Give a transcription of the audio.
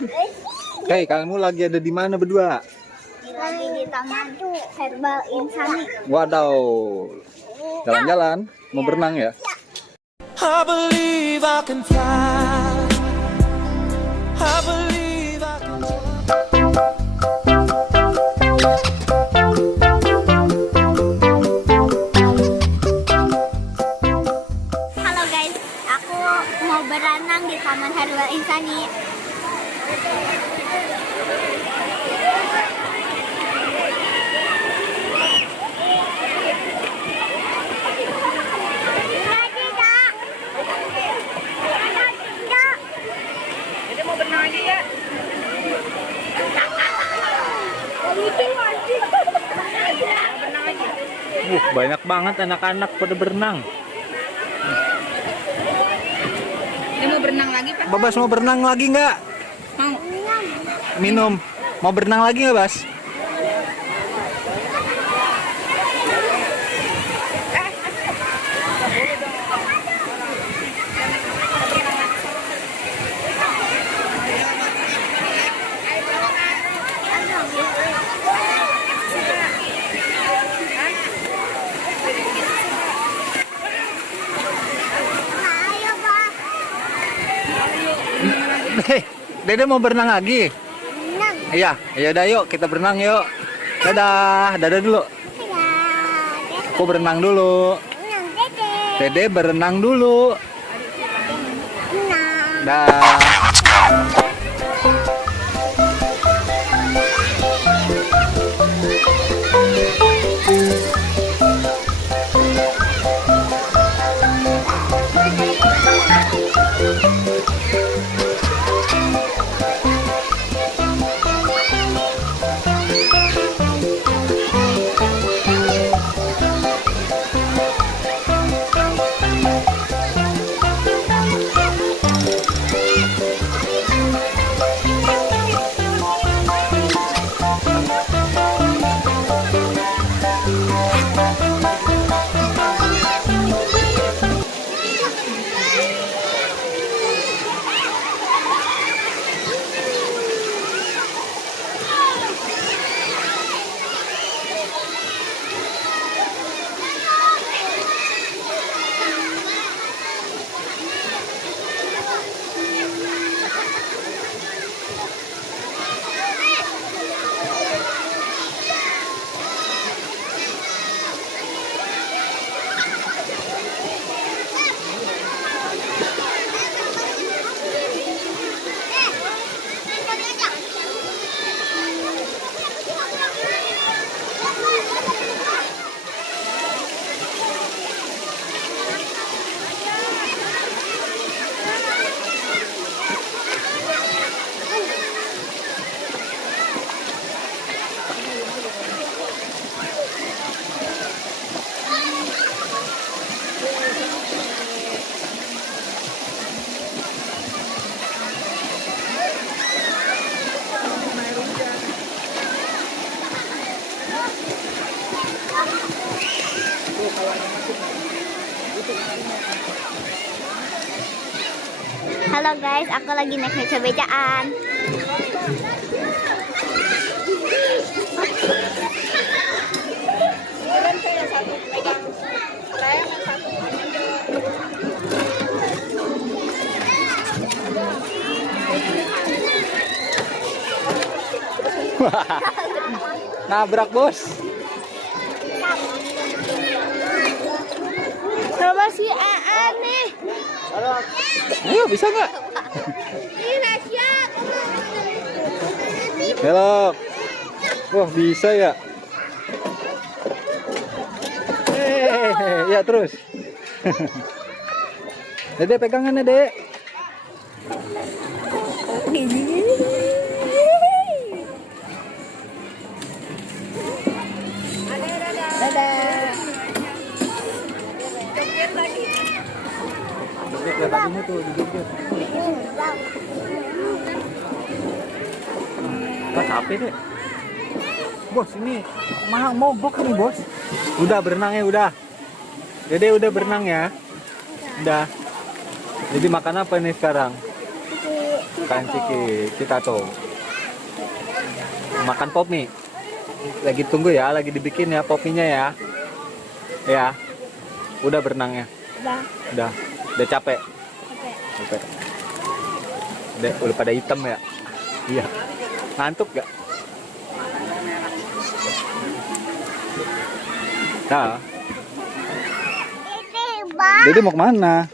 Hei, kamu lagi ada di mana berdua? Lagi di Taman Herbal Insani. Wadaw, jalan-jalan, mau berenang ya? I believe I can fly. I believe I can fly. Halo guys, aku mau berenang di Taman Herbal Insani. Banyak banget anak-anak pada berenang. Dia mau berenang lagi, Pak? Babas mau berenang lagi nggak? Mau. Minum. Mau berenang lagi nggak, Bas? Ayo, Pak. Dede mau berenang lagi? Berenang. Iya, ya udah yuk kita berenang yuk. Dadah, dadah dulu. Ya, Aku berenang dulu. berenang, Dede. Dede berenang dulu. Berenang. Dah. Halo guys, aku lagi naik meja becaan. Nabrak, Bos. Coba si Aan nih. Ayo, bisa nggak? Ini Nasya. Halo. Wah, bisa ya? Ya terus. Dede pegangan ya, Dek. Dadah. Lihat lagunya tuh di joget. Wah, capek deh. Bos, ini mogok nih, Bos. Udah berenang ya, udah. Dede udah berenang ya. Udah. Jadi makan apa nih sekarang? Cuci Makan kita tuh. Makan pop mie. Lagi tunggu ya, lagi dibikin ya popinya ya. Ya. Udah berenangnya. Udah capek. Capek. Udah pada hitam ya. Iya. Ngantuk gak? Nah. Ini, Bang. Dede mau kemana?